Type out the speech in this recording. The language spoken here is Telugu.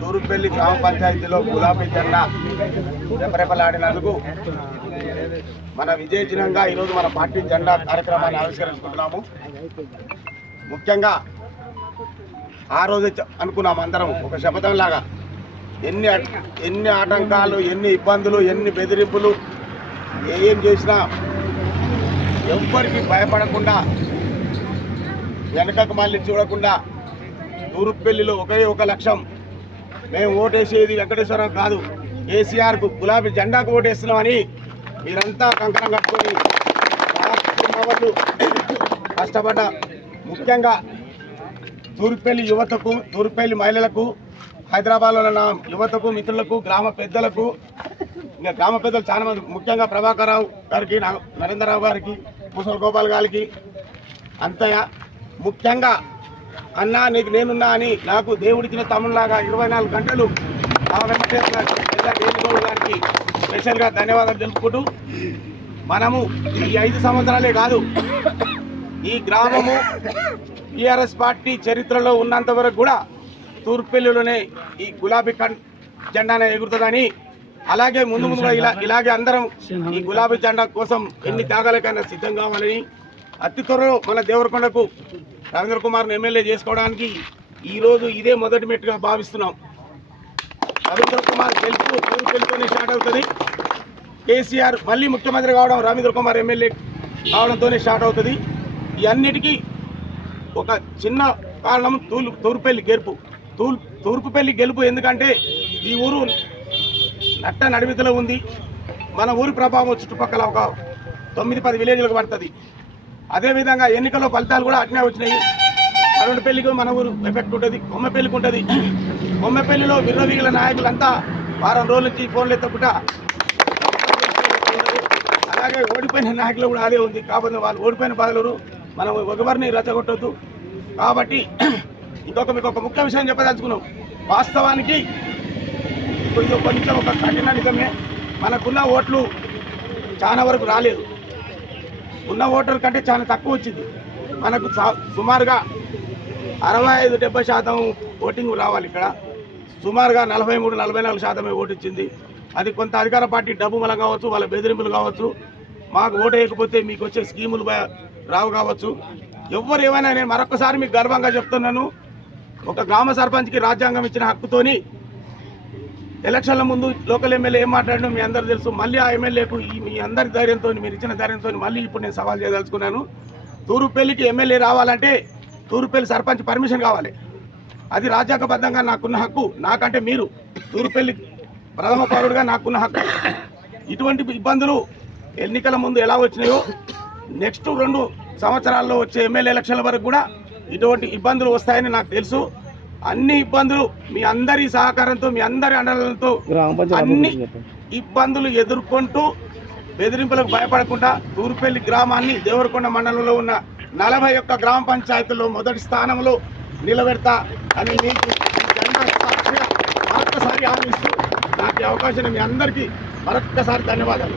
తూరుపల్లి గ్రామ పంచాయతీలో గులాబీ జెండా రెపరెపలాడినందుకు మన విజయ చిహ్నంగా ఈరోజు మన పార్టీ జెండా కార్యక్రమాన్ని ఆవిష్కరించుకుంటున్నాము. ముఖ్యంగా ఆ రోజు అనుకున్నాము అందరం ఒక శపథంలాగా, ఎన్ని ఆటంకాలు, ఎన్ని ఇబ్బందులు, ఎన్ని బెదిరింపులు ఏం చేసినా ఎవ్వరికి భయపడకుండా, వెనకకు మళ్ళీ చూడకుండా తూరుపల్లిలో ఒకే ఒక లక్ష్యం, మేము ఓటేసేది వెంకటేశ్వరరావు కాదు, కేసీఆర్కు గులాబీ జెండాకు ఓటేస్తున్నామని మీరంతా కంకణం కట్టుకొని కష్టపడ్డ ముఖ్యంగా తూరుపల్లి యువతకు, తూరుపల్లి మహిళలకు, హైదరాబాద్లో ఉన్న యువతకు, మిత్రులకు, గ్రామ పెద్దలకు, ఇంకా గ్రామ పెద్దలు చాలా మంది, ముఖ్యంగా ప్రభాకర్ రావు గారికి, నరేంద్రరావు గారికి, పూసల గోపాల్ గారికి, అంతయ్య, ముఖ్యంగా అన్నా నీకు నేనున్నా అని నాకు దేవుడిచ్చిన తమ్ముళ్ళలాగా 24 గంటలు ఆ వెంకటేశ్వర గారికి స్పెషల్గా ధన్యవాదాలు తెలుపుకుంటూ, మనము ఈ 5 సంవత్సరాలే కాదు, ఈ గ్రామము టీఆర్ఎస్ పార్టీ చరిత్రలో ఉన్నంత వరకు కూడా తూర్పుపల్లిలోనే ఈ గులాబీ జెండానే ఎగురుతుందని, అలాగే ముందు ముందుగా ఇలాగే అందరం ఈ గులాబీ జెండా కోసం ఎన్ని త్యాగాలకైనా సిద్ధం కావాలని, అతి త్వరలో మన దేవరకొండకు రవీంద్ర కుమార్ని ఎమ్మెల్యే చేసుకోవడానికి ఈరోజు ఇదే మొదటి మెట్టుగా భావిస్తున్నాం. రవీంద్ర కుమార్ గెలుపుతోనే స్టార్ట్ అవుతుంది. కేసీఆర్ మళ్ళీ ముఖ్యమంత్రి కావడం, రవీంద్ర కుమార్ ఎమ్మెల్యే కావడంతోనే స్టార్ట్ అవుతుంది. ఈ అన్నిటికీ ఒక చిన్న కారణం తూర్పుపల్లి గెలుపు. తూర్పుపల్లి గెలుపు ఎందుకంటే ఈ ఊరు నట్ట నడిమితలో ఉంది. మన ఊరి ప్రభావం చుట్టుపక్కల ఒక 9-10 విలేజ్లకు పడుతుంది. అదేవిధంగా ఎన్నికల్లో ఫలితాలు కూడా అట్నే వచ్చినాయి. కరుణపల్లికి మన ఊరు ఎఫెక్ట్ ఉంటుంది, కొమ్మపల్లికి ఉంటుంది. కొమ్మపల్లిలో విర్రవీగుల నాయకులంతా వారం రోజుల నుంచి ఫోన్లు ఎత్తకుండా, అలాగే ఓడిపోయిన నాయకులు కూడా అదే ఉంది. కాకపోతే వాళ్ళు ఓడిపోయిన బాధలు మనం ఒకరిని రెచ్చగొట్టద్దు. కాబట్టి మీకు ఒక ముఖ్య విషయం చెప్పదలుచుకున్నాం. వాస్తవానికి ఇది కొంచెం ఒక కఠిన నిజమే, మనకున్న ఓట్లు చాలా వరకు రాలేదు. ఉన్న ఓటర్ కంటే చాలా తక్కువ వచ్చింది. మనకు సుమారుగా 65-70% ఓటింగ్ రావాలి. ఇక్కడ సుమారుగా 43-44% ఓటు ఇచ్చింది. అది కొంత అధికార పార్టీ డబ్బు మలం కావచ్చు, వాళ్ళ బెదిరింపులు కావచ్చు, మాకు ఓటు వేయకపోతే మీకు వచ్చే స్కీములు రావు కావచ్చు. ఎవరు ఏమైనా నేను మరొకసారి మీకు గర్వంగా చెప్తున్నాను, ఒక గ్రామ సర్పంచ్కి రాజ్యాంగం ఇచ్చిన హక్కుతోని ఎలక్షన్ల ముందు లోకల్ ఎమ్మెల్యే ఏం మాట్లాడినో మీ అందరూ తెలుసు. మళ్ళీ ఆ ఎమ్మెల్యేకు మీ అందరి ధైర్యంతో, మీరు ఇచ్చిన ధైర్యంతో మళ్ళీ ఇప్పుడు నేను సవాల్ చేయదలుచుకున్నాను. తూరుపల్లికి ఎమ్మెల్యే రావాలంటే తూరుపల్లి సర్పంచ్ పర్మిషన్ కావాలి. అది రాజ్యాంగబద్ధంగా నాకున్న హక్కు. నాకంటే మీరు తూరుపల్లి ప్రథమ పౌరుడిగా నాకున్న హక్కు. ఇటువంటి ఇబ్బందులు ఎన్నికల ముందు ఎలా వచ్చినాయో నెక్స్ట్ 2 సంవత్సరాల్లో వచ్చే ఎమ్మెల్యే ఎలక్షన్ల వరకు కూడా ఇటువంటి ఇబ్బందులు వస్తాయని నాకు తెలుసు. అన్ని ఇబ్బందులు మీ అందరి సహకారంతో, మీ అందరి అండలతో అన్ని ఇబ్బందులు ఎదుర్కొంటూ బెదిరింపులకు భయపడకుండా తూర్పుపల్లి గ్రామాన్ని దేవరకొండ మండలంలో ఉన్న 41 గ్రామ పంచాయతీల్లో మొదటి స్థానంలో నిలబెడతా అని మీకు మరొక్కసారి హామీ ఇస్తూ నాకు అవకాశం మీ అందరికీ మరొక్కసారి ధన్యవాదాలు.